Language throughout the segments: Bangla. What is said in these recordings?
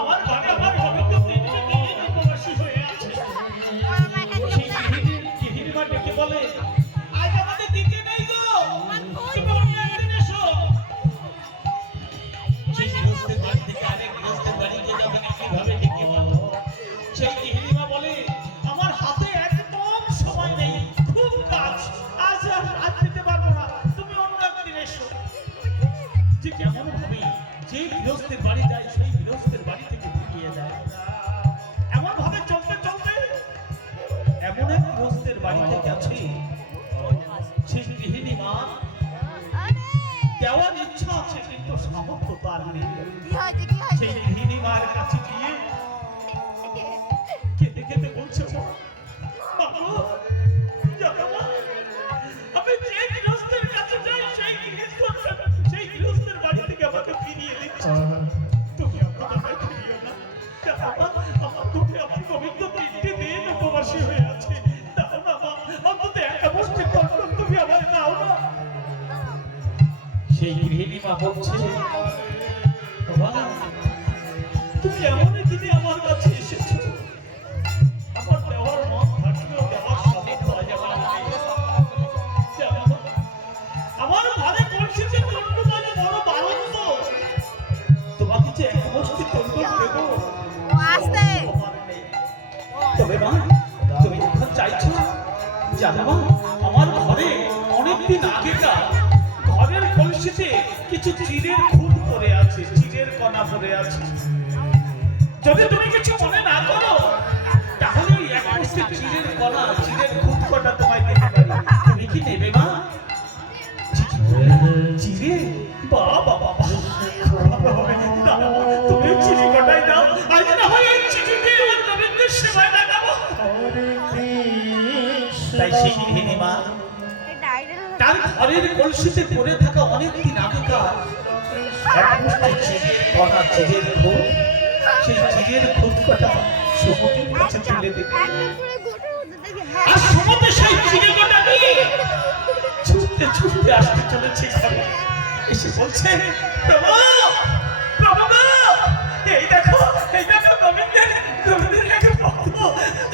আমার ঘরে আমার গোবিন্দ উপবাসী হয়ে আছে। সেই গৃহিণীমা ডেকে বলে, আজ আমাদের দিতে নেই গো, তুমি অন্য একদিন এসো। সেই গৃহস্থের বাড়ি থেকে আরেক গৃহস্থের বাড়িতে যাবেন কিভাবে ডেকে বলো। সেই গৃহিণীমা বলে, আমার হাতে একদম সময় নেই, খুব কাজ, আজ দিতে পারবো না, তুমি অন্য একদিন এসো। যে কেমন ভাবে যে গৃহস্থের বাড়ি যায় সেই গৃহস্থের বাড়ি থেকে ফিরিয়ে যায়, এমন ভাবে চলতে চলতে এমন এক গৃহস্থের বাড়িতে গেছে। সেই গৃহিণী মা দেওয়ার ইচ্ছা আছে কিন্তু সামর্থ্য তার নেই। সেই গৃহিণী মার কাছে গিয়ে কেঁদে কেঁদে বলছে, বাবু জানো না, আমি যে গৃহস্থের কাছে যাই সেই গৃহস্থের বাড়ি থেকে আমাকে ফিরিয়ে দিচ্ছে। তুমি আমাকে ফিরিও না, আমার তুমি আমার গোবিন্দ 3টে দিন উপবাসী হয়ে আছে, দাও না মা, অন্তত একটা মুষ্টি তন্ন তুমি আমার দাও না। সেই গৃহিণী মা বলছে, বাবা তুমি এমনই দিনে আমার কাছে এসেছো, আমার দেওয়ার মন থাকলেও দেওয়ার সামর্থ্য আজ আমার নেই। আমার ঘরে পরিস্থিতি তন্ড মানে বড় বারন্ত, তোমাকে যে এক মুষ্টি তন্ড দেব তবে মা তুমি যখন চাইছো, জানো মা আমার ঘরে অনেকদিন আগেকার ঘরের কলসিতে কিছু চিড়ের খুঁত পড়ে আছে, চিড়ের কণা পড়ে আছে। যদি তুমি কিছু মনে না করো তাহলে এক মুষ্টি চিড়ের কণা, চিড়ের খুঁত কণা তোমায় দিতে পারি, তুমি কি নেবে মা? চিড়ে? বাবা বাবা তুমি চিড়ি কটাই দাও, আজ না হয় এই চিঠি দিয়ে আমার গোবিন্দের সেবায় লাগাবো। তাই সেই গৃহিণী মা তার ঘরের কলসিতে পড়ে থাকা অনেকদিন আগেকার এক মুষ্টি চিড়ের কণা, চিড়ের খুঁত, সেই চিড়ের খুঁত কটা সুমতির কাছে তুলে দিবে। আর সুমতি সেই চিড়ে কটা নিয়ে ছুটতে ছুটতে আসতে চলেছে ঘরে। এসে বলছে, প্রভু প্রভু এই দেখো গোবিন্দের এক ভক্ত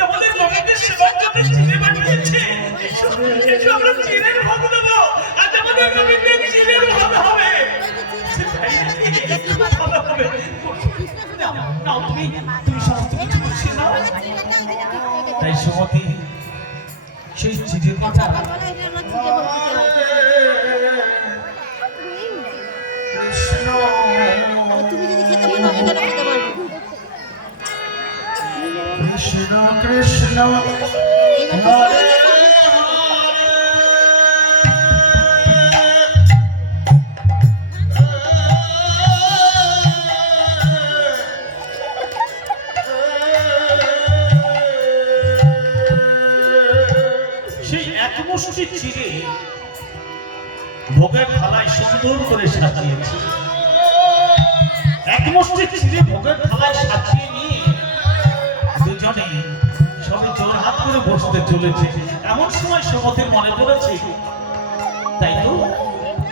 আমাদের গোবিন্দের সেবার জন্য চিড়ে বানিয়েছে, এসো আমরা চিড়ের ভোগ দেবো, আজ আমাদের গোবিন্দের চিড়ের ভোগ হবে। তুমি সমস্ত কিছু বুঝছি না। তাই সুমতি সেই চিড়ের কথা তুমি যদি খেতে পারো আমি কেন খেতে পারবো? কৃষ্ণ কৃষ্ণ সেই এক মুষ্টি চিড়ে ভোগের থালায় সুন্দর করে সাজিয়েছে। এক মুষ্টি চিড়ে ভোগের থালায় সাজিয়ে নিয়ে দুজনে সবে জোর হাত করে বসতে চলেছে। এমন সময় সুমতির মনে পড়েছে, তাই তো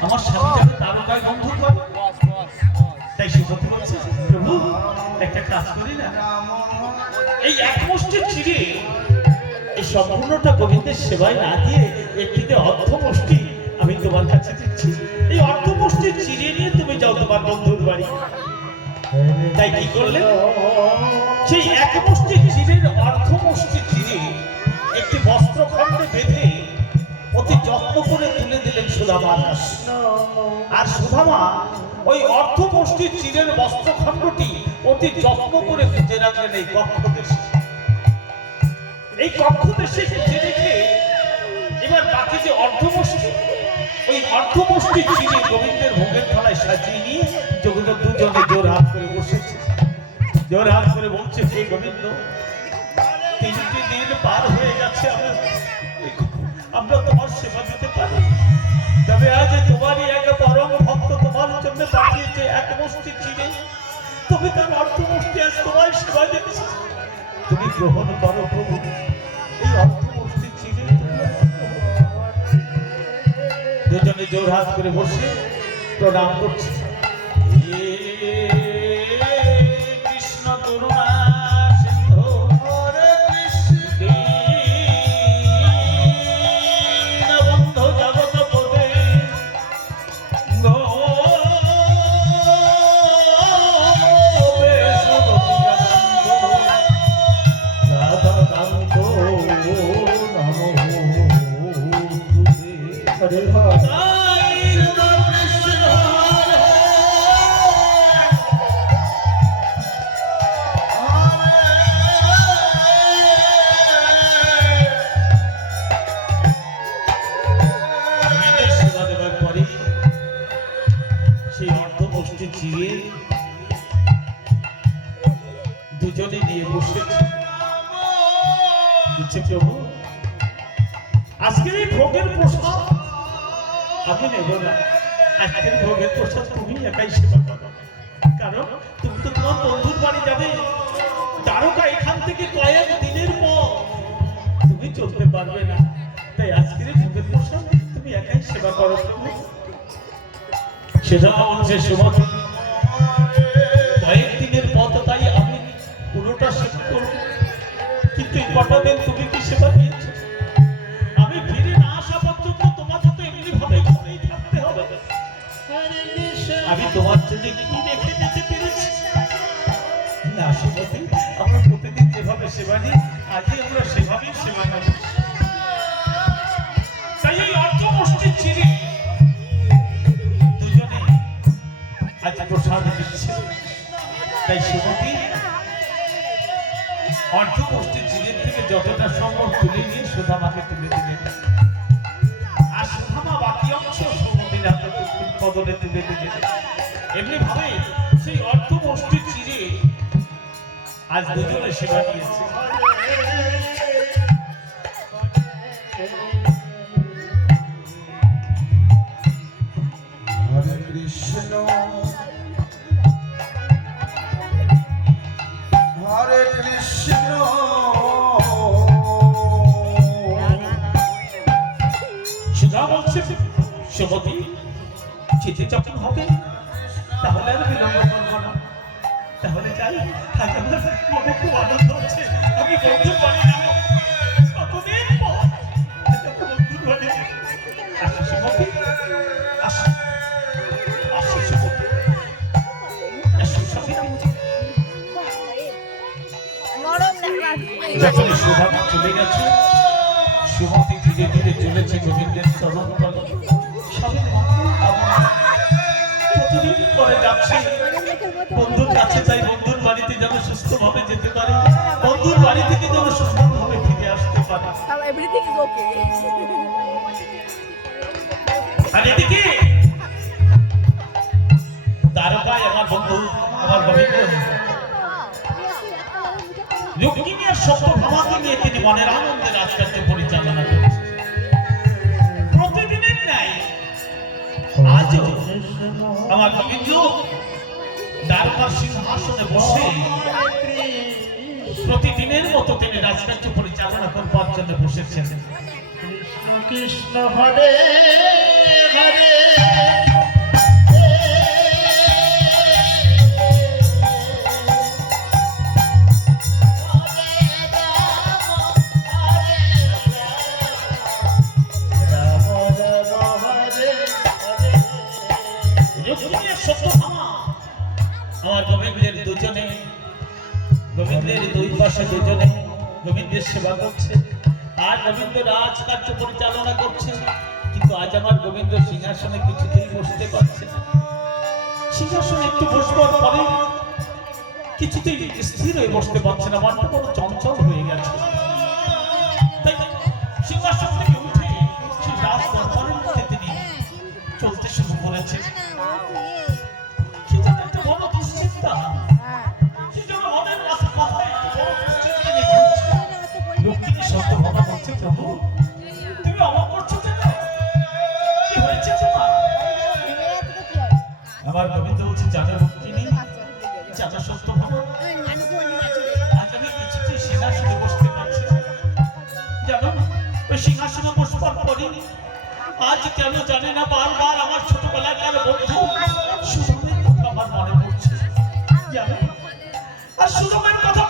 আমার স্বামী যাতে তারকায় বন্ধু করে। তাই সুমতি বলছে, প্রভু একটা কাজ করি না, এই এক মুষ্টি চিড়ে এই সম্পূর্ণটা গোবিন্দের সেবায় না দিয়ে একটিতে অর্ধমুষ্টি আমি তোমার কাছে দিচ্ছি, এই অর্ধমুষ্টি চিড়ে নিয়ে তুমি যাও তোমার বন্ধুর বাড়ি। তাই কি করলে, সেই এক মুষ্টি চিড়ের অর্ধমুষ্টি চিড়ে একটি বস্ত্রখণ্ডে বেঁধে অতি যত্ন করে তুলে দিলেন সুদামার কাছে। আর সুদামা ওই অর্ধমুষ্টি চিড়ের বস্ত্রখণ্ডটি অতি যত্ন করে খুঁজে রাখলেন এই কক্ষদেশে। এই কক্ষদেশে খুঁজে রেখে এবার বাকি যে অর্ধমুষ্টি, ওই অর্ধমুষ্টি চিড়ে গোবিন্দের ভোগের থালায় সাজিয়ে নিয়ে যোগেন্দ্র দুজনে জোর হাত করে বসেছে। জোর হাত করে বলছে, হে গোবিন্দ 3টে দিন পার হয়ে গেছে, আমরা তোমার সেবা দিতে পারি, তবে আজ তোমারই এক পরম ভক্ত তোমার জন্য পাঠিয়েছে এক মুষ্টি চিড়ে, তুমি তার অর্ধমুষ্টি আজ তোমার সেবা দিচ্ছি, তুমি গ্রহণ করো প্রভু। এই অর্ধমুষ্টি চিড়ে দুজনে জোর হাত করে বসে প্রণাম করছে। দুজনে নিয়ে বসেছে। বুঝছে প্রভু, আজকের এই ভোগের প্রসাদ আমি নেব না। আজকের ভোগের প্রসাদ তুমি একাই সেবা করো, কারণ তুমি তো তোমার বন্ধুর বাড়ি যাবে। দ্বারকা এখান থেকে কয়েক দিনের পর, তুমি চলতে পারবে না। তাই আজকের এই ভোগের প্রসাদ তুমি একাই সেবা করো প্রভু। সেটা বলছে সুমতি, কয়েক দিনের পথ, তাই আমি পুরোটা সেবা করব। কিন্তু এই কটা দিন তুমি কি সেবা দিয়েছো? আমি ফিরে না আসা পর্যন্ত তোমাকে তো এমনি ভাবে ঘরেই থাকতে হবে। আমি তোমার জন্য কি রেখে যেতে পেরেছি না সুমতি? আমরা প্রতিদিন যেভাবে সেবা নিই, আজকে আমরা সেভাবেই সেবা নেব। তাই এই অর্থ মুষ্টি চিনি দুজনে আজ প্রসাদ দিচ্ছে। তাই সুমতি অর্ধ মুষ্টি চিনির থেকে যতটা সম্ভব তুলে নিয়ে সুধামাকে তুলে দিলেন, আর সুধামা বাকি অংশ সুমতির হাতে বদলে তুলে দিলেন। এমনি ভাবে সেই অর্ধ মুষ্টি চিনি আজ দুজনে সেবা দিয়েছে। হরে কৃষ্ণ হরে কৃষ্ণ সুধা বলছে, সুমতি চিঠি যখন হবে তাহলে আর বিলম্ব করবো না। তাহলে যাই, আজ আমার মনে খুব আনন্দ হচ্ছে। আমি বন্ধুর বাড়ি যাবো, কতদিন পর বন্ধুর বাড়ি। আসো সুমতি, আসো আসো সুমতি, আসো সুমতি। নরম না যখন সুধা চলে গেছে, সুমতি ধীরে ধীরে চলেছে গোবিন্দের চরণ তলে। সবের মঙ্গল কামনা প্রতিদিন করে যাচ্ছে বন্ধুর কাছে, চাই বন্ধুর বাড়িতে যেন সুস্থভাবে যেতে পারে, বন্ধুর বাড়ি থেকে যেন সুস্থভাবে ফিরে আসতে পারে। Everything is okay. আর এদিকে দ্বারকায় আমার বন্ধু, আমার গোবিন্দ রুক্মিণী আর সত্যভামাকে নিয়ে তিনি মনের আনন্দে রাজকার্য পরিচালনা করছেন। প্রতিদিনের ন্যায় আজও আমার গোবিন্দ দ্বারকার সিংহাসনে বসে প্রতিদিনের মতো তিনি রাজকার্য পরিচালনা করবার জন্য বসেছেন। কৃষ্ণ হরে হরে রুক্মিণী আর সত্যভামা আমার গোবিন্দের দুজনে, গোবিন্দের দুই পাশে দুজনে গোবিন্দের সেবা করছে, আর গোবিন্দ রাজকার্য পরিচালনা করছে। কিন্তু আজ আমার গোবিন্দ সিংহাসনে কিছুতেই বসতে পারছে না। সিংহাসনে একটু বসবার পরে কিছুতেই স্থির হয়ে বসতে পারছে না, মনটা বড় চঞ্চল হয়ে গেছে। তাই সিংহাসন থেকে উঠে সেই রাজ দরবারের মধ্যে তিনি চলতে শুরু করেছে। কি যেন একটা বড় দুশ্চিন্তা, কি যেন মনের মাথায় একটা বড় দুশ্চিন্তা নিয়ে ঘুরছে। রুক্মিণী সত্যভামা বলছে, প্রভু তুমি অবাক করছো কেন? কি হয়েছে তোমার? আমার গোবিন্দ বলছে, জানো রুক্মিণী, জানো সত্যভামা, আজ আমি কিছুতেই সিংহাসনে বসতে পারছি না। জানো, ওই সিংহাসনে বসবার পরে আজ কেন জানে না বারবার আমার ছোটবেলাকার বন্ধু সুদামের কথা আমার মনে পড়ছে। জানো, আর সুদামের কথা